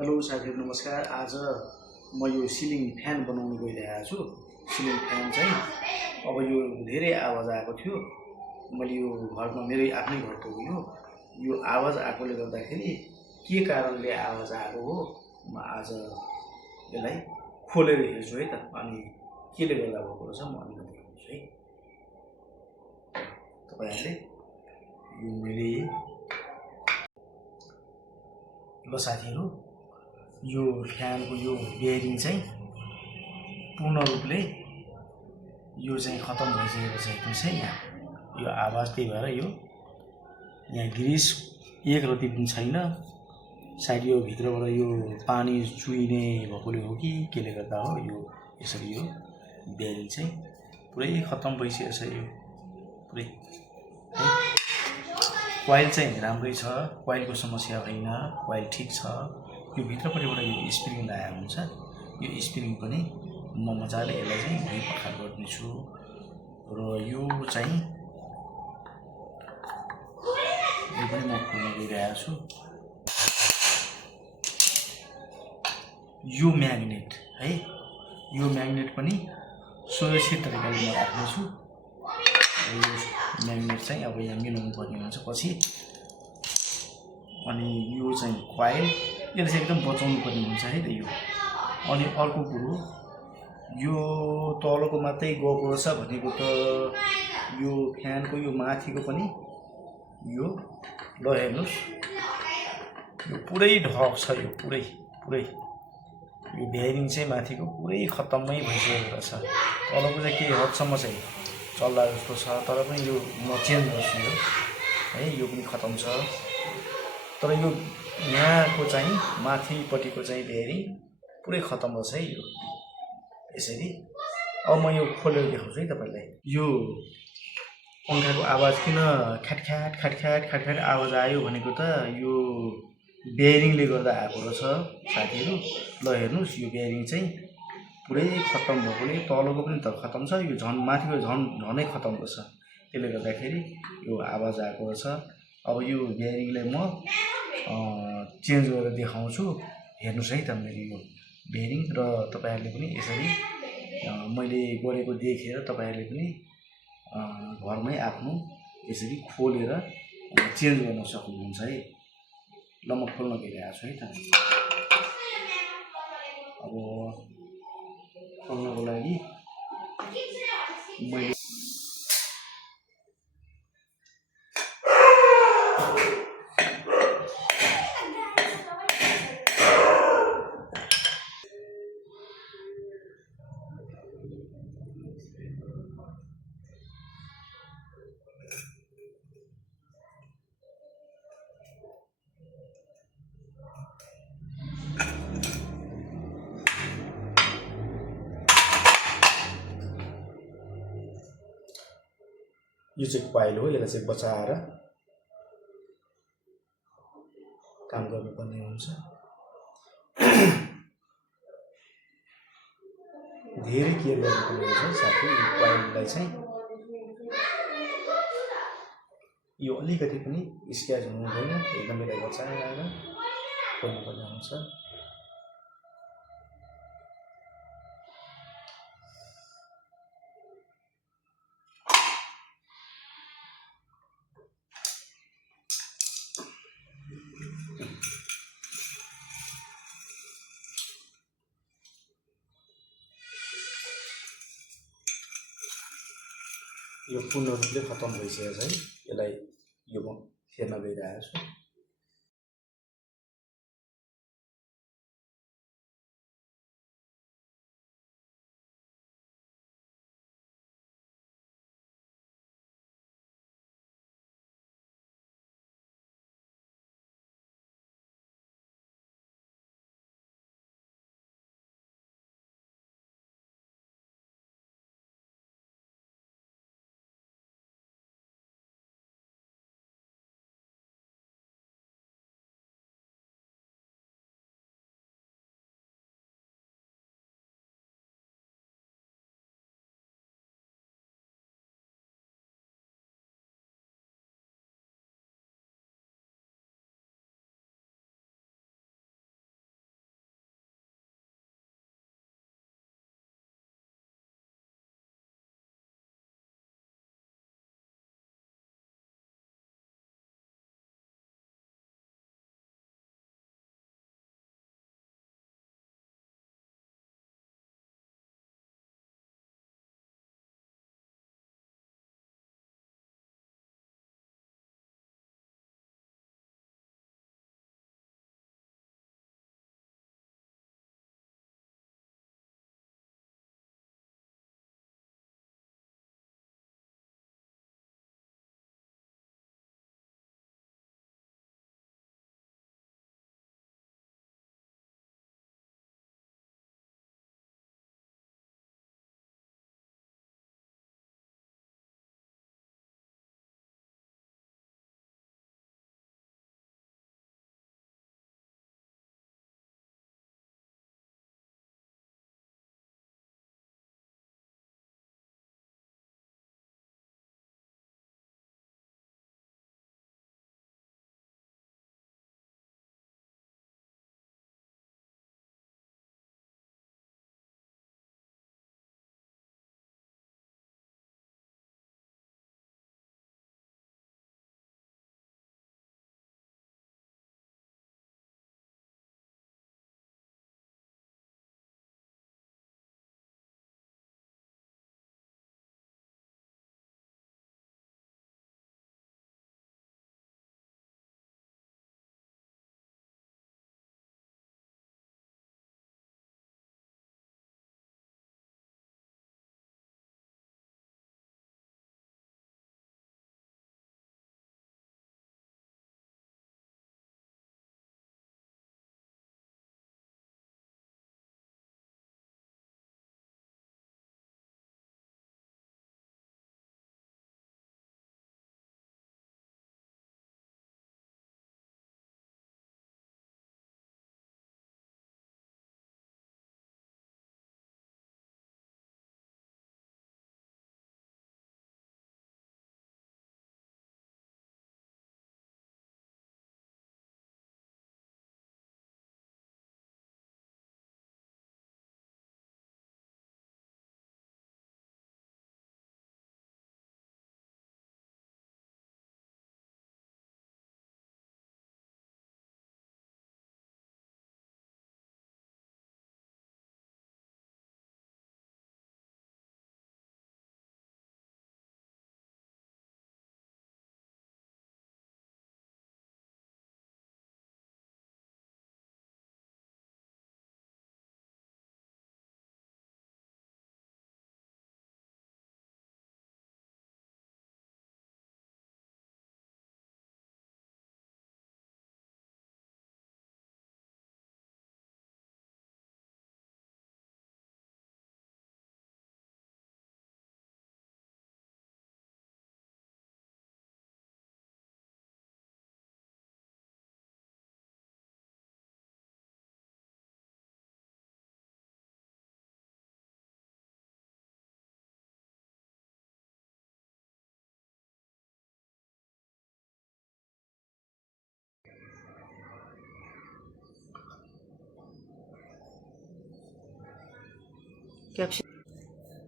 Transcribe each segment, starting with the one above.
Hello साथीहरु नमस्कार। आज म यो सिलिङ फ्यान बनाउन गइरहेको छु। सिलिङ फ्यान चाहिँ अब यो धेरै आवाज आएको थियो। मैले यो घरमा मेरो आफ्नै घरको हो यो आवाज आएकोले गर्दाखेरि के कारणले आवाज आएको हो म आज यसलाई खोलेर हेर्छु है त। अनि केले गर्दा भएको रहेछ म अनि देखाउँछु है तपाईहरुले। यो मैले ल साथीहरु, यो फ्यानको यो बेयरिङ चाहिँ पूर्ण रूपले यो चाहिँ खतम भइसकेको छ। हेर्नुस् है, यहाँ यो आवाज त्यही भएर यो यहाँ ग्रिस एक रति पनि छैन। सायद यो भित्रबाट यो पानी चुइने भएकोले हो कि केले गर्दा हो यो यसरी यो बेयरिङ चाहिँ पुरै खतम भइसकेको छ। यो पुरै कोइल चाहिँ राम्रै छ, कोइलको समस्या होइन, कोइल ठीक छ। यो भित्रपट्टिबाट यो स्प्रिङ लगाएको हुन्छ, यो स्प्रिङ पनि म मजाले यसलाई चाहिँ धुइ पखाल गर्नेछु। र यो चाहिँ यो पनि म खोल्न गइरहेको छु। यो म्याग्नेट है, यो म्याग्नेट पनि सुरक्षित तरिकाले म राख्नेछु। यो म्याग्नेट चाहिँ अब यहाँ मिलाउनु पर्ने हुन्छ पछि। अनि यो चाहिँ कोइल, यसले चाहिँ एकदम बचाउनु पर्ने हुन्छ है त यो। अनि अर्को कुरो, यो तलको मात्रै गएको रहेछ भनेको त यो फ्यानको यो माथिको पनि यो ल हेर्नुस्, यो पुरै ढक छ। यो पुरै यो बेयरिङ चाहिँ माथिको पुरै खतमै भइसकेको रहेछ। तलको चाहिँ केही हदसम्म चाहिँ चल्ला जस्तो छ, तर पनि यो म चेन्ज गर्छु यो है। यो पनि खतम छ, तर यो यहाँको चाहिँ माथिपट्टिको चाहिँ बेयरिङ पुरै खतम रहेछ है यो यसरी। अब म यो खोलेर देखाउँछु है तपाईलाई। यो पंखाको आवाज किन ख्याट ख्याट आवाज आयो भनेको त यो बेयरिङले गर्दा आएको रहेछ साथीहरु। ल हेर्नुस्, यो बेयरिङ चाहिँ पुरै खतम भएकोले तलको पनि त खतम छ, यो झन् माथिको झनै खतम रहेछ। त्यसले गर्दाखेरि यो आवाज आएको रहेछ। अब यो बेयरिङलाई म चेन्ज गरेर देखाउँछु। हेर्नुस् है त मेरो यो बेयरिङ। र तपाईहरुले पनि यसरी मैले गरेको देखेर तपाईहरुले पनि घरमै आफ्नो यसरी खोलेर चेन्ज गर्न सक्नुहुन्छ है। ल म खोल्न गइरहेको छु है त। अब खोल्नको लागि मैले यो चाहिँ कोइल हो, यसलाई चाहिँ बचाएर काम गर्नुपर्ने हुन्छ। धेरै केयर गर्नुपर्ने हुन्छ साथै यो कोइललाई चाहिँ। यो अलिकति पनि स्क्र्याच हुनु हुँदैन, एकदमै यसलाई बचाएर खोल्नुपर्ने हुन्छ। यो पूर्ण रूपले खतम भइसकेको छ है। यसलाई यो म फेर्न गइरहेको छु।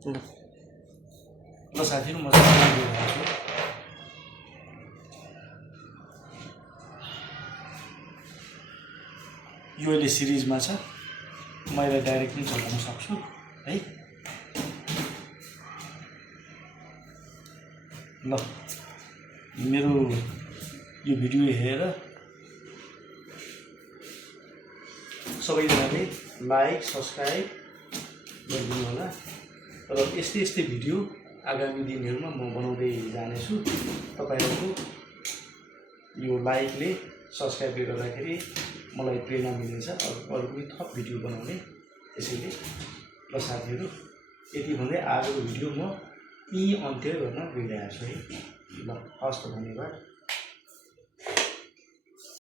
ल साथीहरू म चाहिँ दिइरहेको छु। यो अहिले सिरिजमा छ, म यसलाई डाइरेक्ट पनि चलाउन सक्छु है। ल मेरो यो भिडियो हेरेर सबैजनाले लाइक सब्सक्राइब गरिदिनु होला र यस्तै भिडियो आगामी दिनहरूमा म बनाउँदै जानेछु। तपाईहरुको यो लाइकले सब्सक्राइबले गर्दाखेरि मलाई प्रेरणा मिल्नेछ अरू पनि थप भिडियो बनाउने। त्यसैले ल साथीहरू यति भन्दै आजको भिडियो म यही अन्त्य गर्न गइरहेको छु है। ल हस् त धन्यवाद।